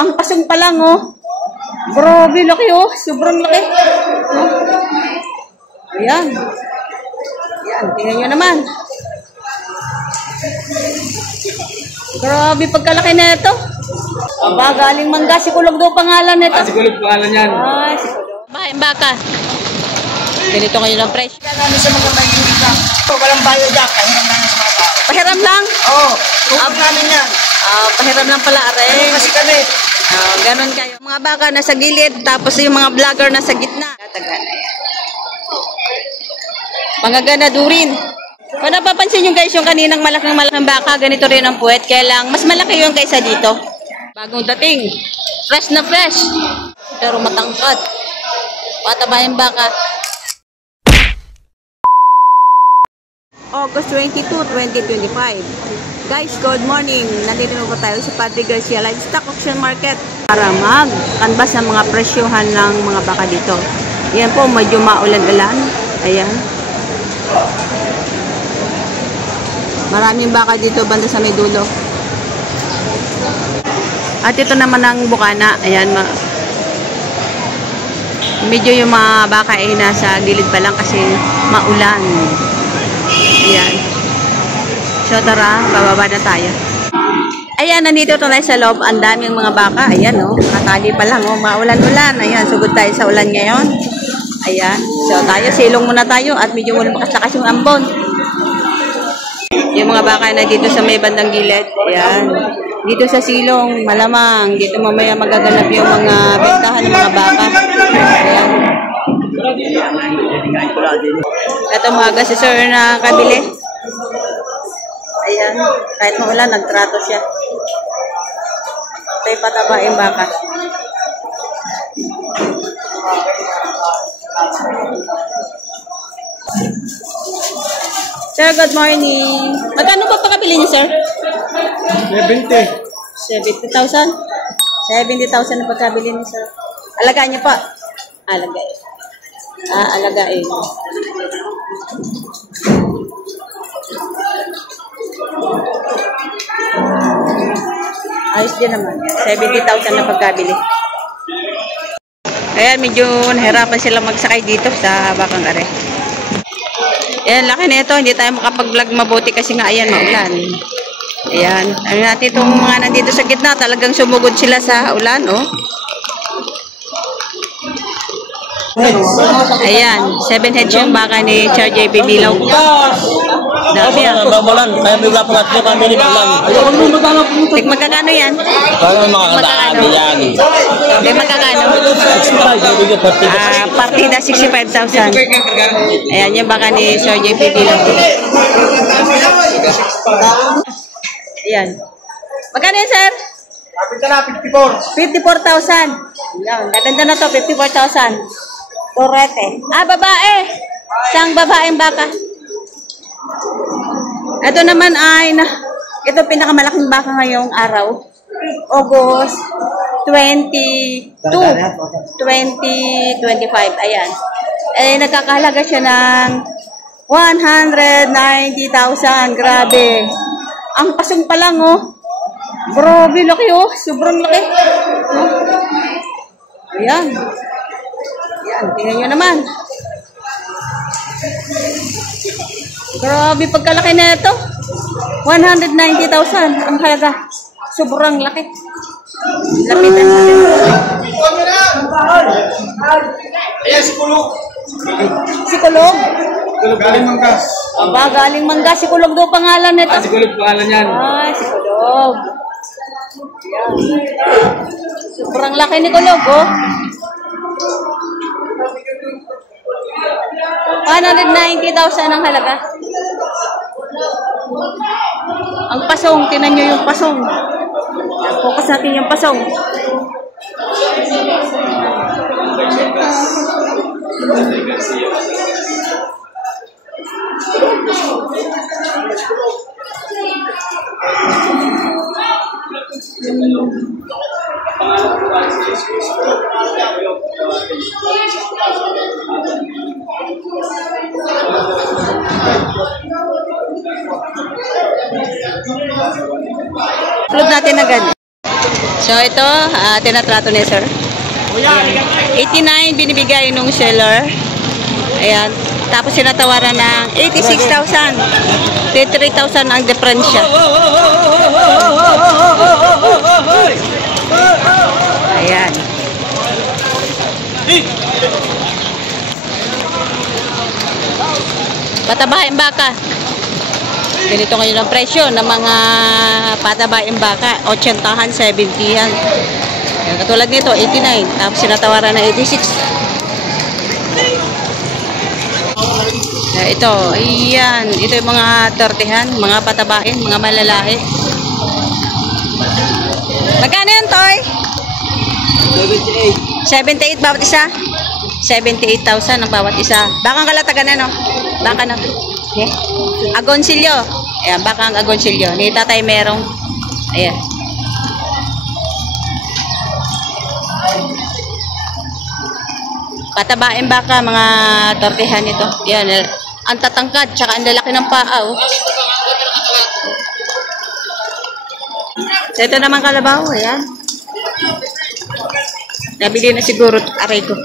Ang pasong pa lang, oh. Grabe, laki, oh. Sobrang laki. Ayan. Ayan, tingnan nyo naman. Grabe, pagkalaki na ito. Aba, galing mangga. Si Kulog daw pangalan nito. Si Kulog pangalan yan. Ay, si Kulog. Bahay, baka. Ganito ngayon ang price. Kaya namin sa mga mahilig na. Walang bayo dyan. Pahiram namin sa mga tao. Pahiram lang? Oo. Tulog namin yan. Pahiram lang pala, are. Kasi kami. Ganon kayo. Mga baka nasa gilid, tapos yung mga vlogger nasa gitna. Tatagana yan. Mga ganadurin. Kung napapansin nyo guys, yung kaninang malaking baka, ganito rin ang puwet. Kaya lang, mas malaki yung kaysa dito. Bagong dating. Fresh na fresh. Pero matangkad. Pataba yung baka. August 22, 2025. Guys, good morning. Nandito na po tayo sa Padre Garcia Livestock Auction Market para mag-canvas ng mga presyohan ng mga baka dito. Yan po, medyo maulan-ulan. Ayan. Maraming baka dito banda sa may dulo. At ito naman ang bukana. Ayan. Medyo yung mga baka ay nasa gilid pa lang kasi maulan. Ayan. So tara, bababa na tayo. Ayan, nandito tayo sa loob. Ang daming mga baka. Ayan, oh. Nakatali pa lang, oh. Maulan-ulan. Ayan, sugod tayo sa ulan ngayon. Ayan. So tayo, silong muna tayo at medyo muna makaslakas yung ambon. Yung mga baka na dito sa may bandang gilid. Ayan. Dito sa silong, malamang. Dito mamaya magaganap yung mga bentahan ng mga baka. Ayan. Ito mga gasisor na kabili. Ayan. Kahit maulan, nagtrato siya. Ito yung pataba yung baka. Sir, good morning. Magkano pa pakabili niyo, sir? 70. 70,000? 70,000 na pagkabili niyo, sir. Alagaan niyo pa? Alagain. Alagain. Ayos din naman. 70,000 na pagkabili. Ayan, medyo nahirapan sila magsakay dito sa bakang are. Ayan, laki na ito. Hindi tayo makapag-vlog mabuti kasi nga ayan, maulan. Ayan. Ano natin itong mga nandito sa gitna. Talagang sumugod sila sa ulan, oh. Ayan, 7 heads yung baka ni Char JP Bilaw. Dami yan. Kaya bigla pa natin kami ni Balang. Magkakano yan? Kaya makakadaan yan. Magkakano? Partida 65,000. Ayan, yung baka ni Char JP Bilaw. Ayan. Magkano yan, sir? Kapit na, 54. 54,000. Ayan, gaganda na to, 54,000. Torete. Babae. Isang babaeng baka. Ito naman ay, ito pinakamalaking baka ngayong araw. August 22, 2025. Ayan. Nagkakahalaga siya ng 190,000. Grabe. Ang pasong pa lang, oh. Grabe, laki, oh. Sobrang laki. Ayan. Ayan, tingnan nyo naman. Grabe, pagkalaki na ito. 190,000 ang halaga. Sobrang laki. Lapitan natin. Ayan, si Kulog. Si Kulog? Kulog galing manggas. Aba, galing mangga. Si Kulog daw pangalan nito. Si Kulog pangalan yan. Ay, si Kulog. Ayan. Sobrang laki ni Kulog, oh. 190,000 ang halaga. Ang pasong, tinan nyo yung pasong. Focus natin yung pasong. Upload natin agad. So ito, tinatrato ni sir. 89 binibigay nung seller. Ayan. Tapos sinatawaran ng 86,000. 33,000 ang diferensya. Ayan. Patabaing baka. Ganito ngayon ang presyo ng mga patabaing baka. 80-han, 70-han. Katulad nito, 89. Tapos sinatawaran na 86. Ito, ayan. Ito yung mga 30-han, mga patabain, mga malalahi. Magkano yan, Toy? 78 bawat isa? 78,000 ang bawat isa. Bakang kalatagan na, no? Baka na. Okay. Agoncillo. Ayan, bakang agoncillo. Ni Tatay Merong. Ayan. Patabain baka, mga 30-han ito. Ayan, ang tatangkad, tsaka ang lalaki ng paa, oh. Ito naman kalabaw, ayan. Nabili na siguro, aray ko.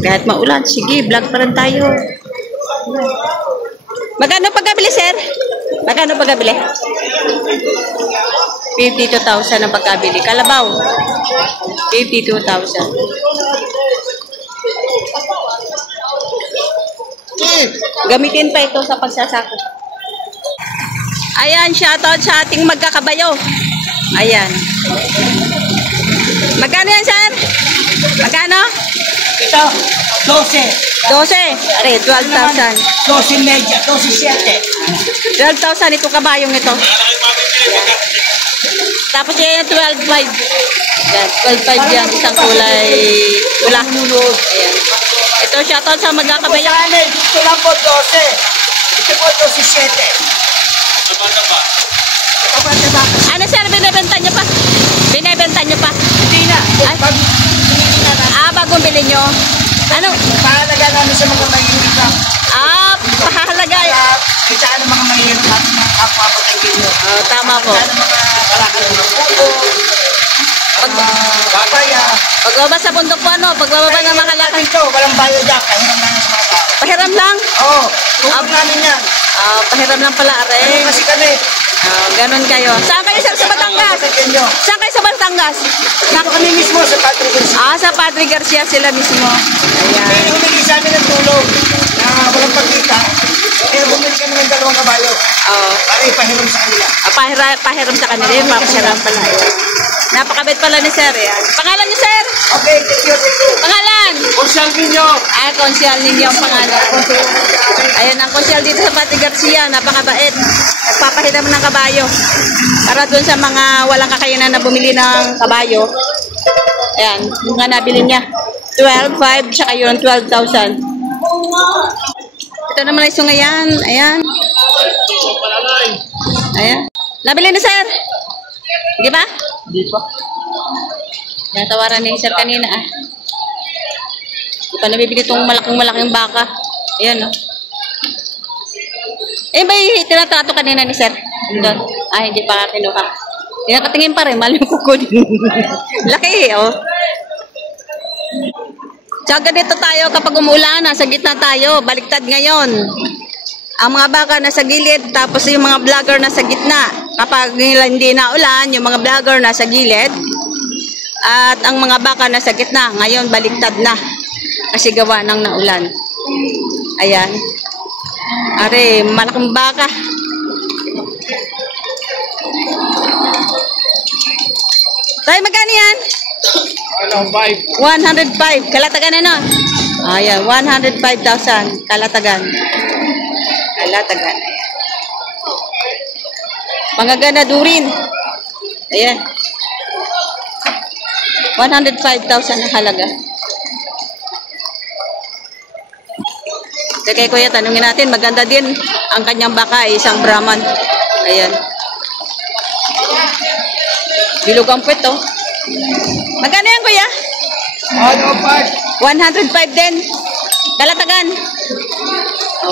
Kahit maulan, sige, vlog pa rin tayo. Magkano pagkabili, sir? Magkano pagkabili? 52,000 ang pagkabili. Kalabaw, 52,000. Gamitin pa ito sa pagsasako. Ayan, shoutout sa ating magkakabayo. Ayan. Magkano yan, sir? Magkano? Ito, 12. 12. Are, 12,000. 12 media, 12-7. 12,000 ito kabayong ito. Tapos yan, 12,500. Yan, 12,500 yan. Isang kulay pula. Ayan. Ito, shoutout sa magkakabayo. Ito lang po, 12. Ito po, 12-7. Ano, sir? Binibenta nyo pa? Binibenta nyo pa? Hindi na. Ay. Bagong bilhin nyo. Ano? Pahalaga namin sa mga mahirap lang. Pahalaga. Kita ng mga mahirap at mga kapapatagin nyo. Tama po. Kita ng mga kalakal ng pupo, papaya. Pagbaba sa bundok po, ano? Pagbaba ng mga kalakal. Ito, walang bayo dyan. Pahiram lang sa mga tao. Pahiram lang? Oo. Tulong namin yan. Pahiram lang pala, are. Kasi kami. Ganon kayo. Saan kayo, sir, sa Batangas? Saan kayo sa Batangas? Dito kami mismo sa Padre Garcia. Sa Padre Garcia sila mismo. Ayan. May humingi sa amin ng tulong na walang pagkita. Kaya bumili kami ng 2 kabayo. Para ipahiram sa kanila. Pahiram sa kanila yun, papahiram pala. Ayan. Napakabait pala ni sir. Ayan. Pangalan niyo, sir? Okay, thank you. Pangalan? Konsyal ninyo. Konsyal ninyo ang pangalan. Ayan, ang konsyal dito sa Padre Garcia. Napakabait. Nagpapahiram ng kabayo. Para dun sa mga walang kakayanan na bumili ng kabayo. Ayan, yung nga nabili niya. 12,500, tsaka yun, 12,000. Ito naman ay sungayan. Ayan. Ayan. Nabili na, sir? Di ba? Hindi pa. Natawaran ni sir kanina, Di pa nabibili itong malaking baka. Ayan, oh. May tinatrato kanina ni sir? Doon. Hindi pa kinuha. Nakatingin pa rin, mahal yung kukunin. Laki, oh. Tsaka dito tayo kapag umuulan, nasa gitna tayo. Baliktad ngayon. Ang mga baka nasa gilid, tapos yung mga vlogger nasa gitna. Kapag hindi na ulan, yung mga vlogger nasa gilid. At ang mga baka nasa gitna. Ngayon, baliktad na. Kasi gawa ng naulan. Ayan. Are, malaking baka. Tayo, magkano yan? 105. Kalatagan na, no? Ayan, 105,000. Kalatagan. Kalatagan. Mga ganadurin. Ayan. 105,000 ang halaga. Kaya kuya, tanungin natin, maganda din ang kanyang baka, isang Brahman. Ayan. Bilog ang puwet, oh. Magkano yan, kuya? 105 din. Kalatagan.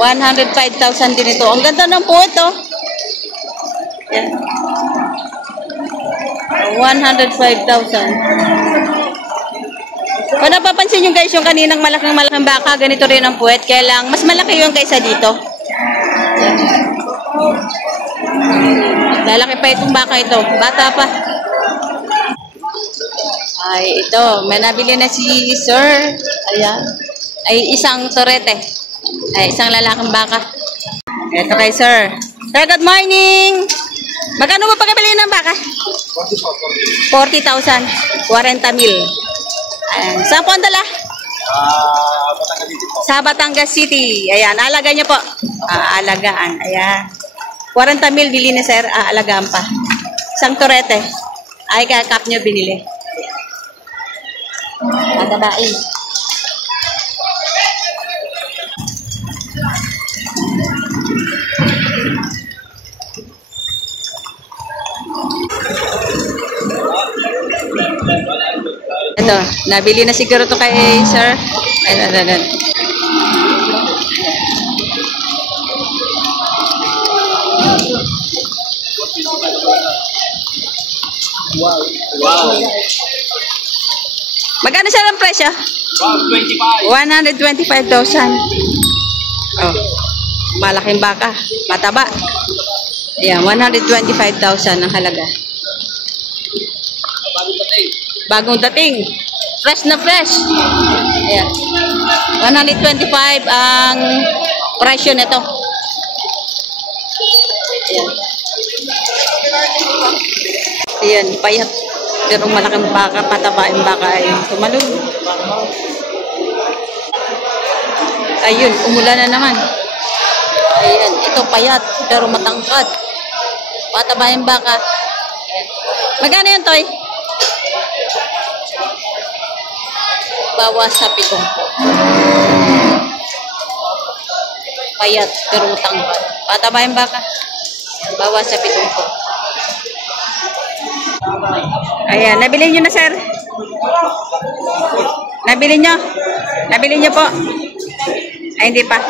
105,000 din ito. Ang ganda ng puwet, oh. Ayan. 105,000. Kung napapansin nyo guys, yung kaninang malaking baka, ganito rin ang puwet. Kaya lang, mas malaki yun kaysa dito. Lalaki pa itong baka ito. Bata pa. Ay, ito. May nabili na si Sir. Ayan. Ay, isang torete. Ay, isang lalaking baka. Ito kay Sir. Sir, good morning! Magkano mo pagkabili ng baka? 40,000. 40,000. Ayan. Saan po ang dala? Sa Batangas City. Ayan. Alaga niyo po. Alagaan. Ayan. 40,000 bili ni Sir. Alagaan pa. Isang torete. Ay, kakap niyo binili. Matabain. Ito, nabili na siguro to kay Sir. Ayan. Wow. Magkano siya ang presyo? 125,000. Oh, malaking baka. Mataba. Ayan, 125,000 ang halaga. Bagong dating. Fresh na fresh. Ayan. 125 ang presyo nito. Ayan, payat. Pero malaking baka, patabain baka ay tumalun. Ayun, umulan na naman. Ayan, ito payat, pero matangkad. Patabain baka. Magkano yun, Toy? Bawas sa 7. Payat, pero matangkad. Patabain baka. Bawas sa 7. Ayan, nabili nyo na, Sir. Nabili nyo? Nabili nyo po? Ay, hindi pa.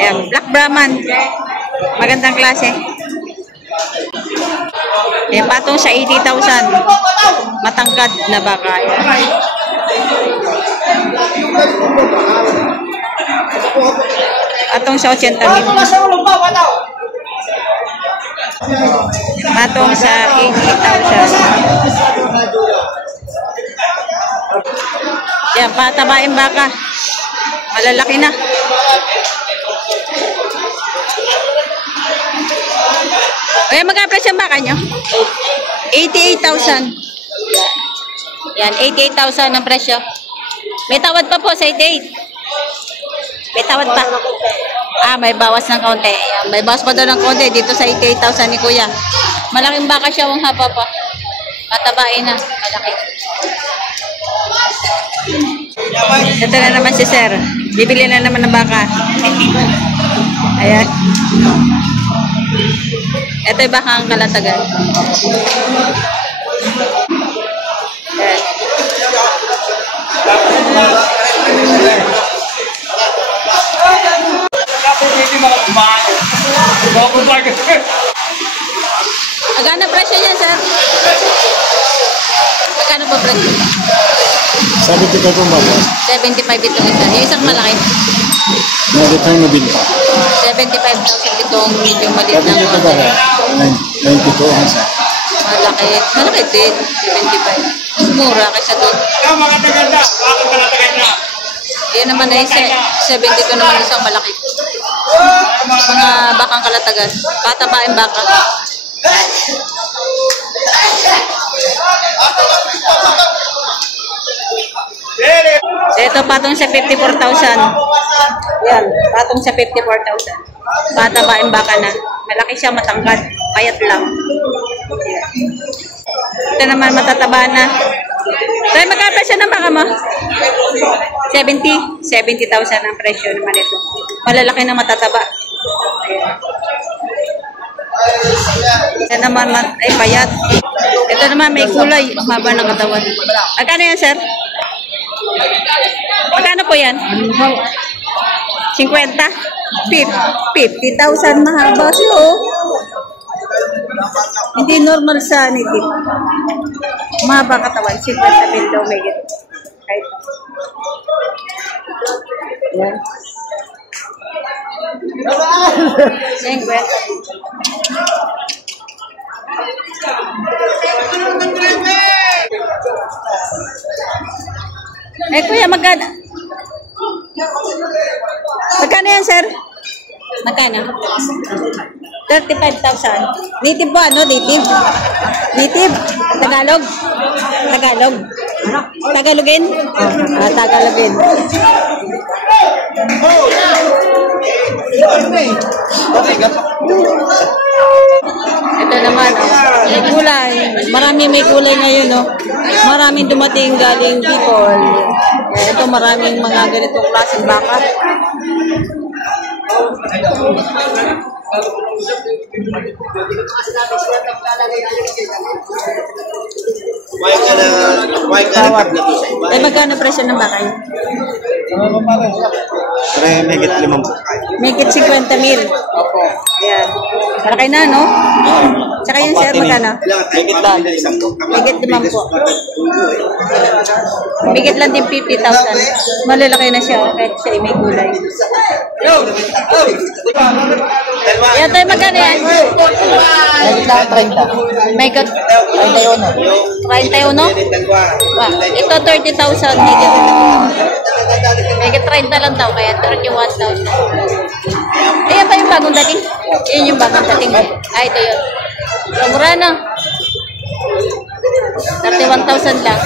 Ayan, Black Brahman. Magandang klase. Ayan, patong sa 80,000. Matangkad na baka. Ayan. Patong sa 80,000. Patong sa 80,000. Yan, patabain baka. Malalaki na. Ayan, magka-presyo ang baka nyo? 88,000. Yan, 88,000 ang presyo. May tawad pa po sa 88. May tawad pa. May bawas ng konti. Ayan, may bawas pa daw ng konti dito sa 88,000 ni Kuya. Malaking baka siya, wang haba pa. Patabain na. Malaki. Ito na naman si Sir. Bibili na naman ng baka. Ayan. Ito yung baka ang kalatagan. Ayan. Magkano presyo yan, Sir? Magkano po presyo? 75 po ba? 75 itong isa. Yung isang malaki. Medyo tayo nabinta. 75,000 itong medyo maliit na Dito ba? 92 ang isa. malaki. Malaki din. 75. Mas mura kaysa doon. Mga tagada, bakit ka nataganda? Yan naman ay 72 naman isang malaki. Mga bakang kalatagan. Patabain baka. Ito patong sa 54,000. Yan, patong sa 54,000. Patabain baka na. Malaki siya, matangkad. Payat lang. Yan. Ito naman matataba na. Tayo magka-presyo ng baka mo? 70,000 ang presyo naman ito. Malalaki na matataba. Ito naman ay payat. Ito naman may kulay. Haba ng katawan. Magkano yan, Sir? Magkano po yan? 50? 50,000 mahaba siya, oh. Hindi normal sa native. Mahaba katawan, 50,000 daw may gito. Kahit. Yan. 50. Kuya, magkano? Magkano yan, sir? Magkano? 35,000. Native ba? Ano? Native? Native? Tagalog? Tagalog? Tagalogin? Tagalogin. Ito naman, may gulay. Marami may gulay ngayon, no? Maraming dumating galing Bicol. Ito maraming mga ganitong klaseng baka. Ay, magkano presyo ng baka yun? Megit 5. Megit 50,000. Opo. Ayan. Malaki na, no? Tsaka yung sir, magkano? Megit lang. Megit 5 po. Megit lang din 50,000. Malalaki na siya, kahit siya ay may gulay. Yan tayo, magkano yan? Megit lang 30. Megit 31. 31? Ito 30,000. Megit 30 lang daw, kaya 31,000. Ayan pa yung bagong dating. Yun yung bagong dating. Ito yun. Mura na. 31,000 lang.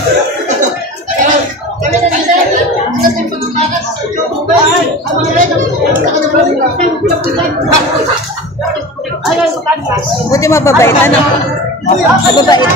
Buti mababait. Ano? Mababait.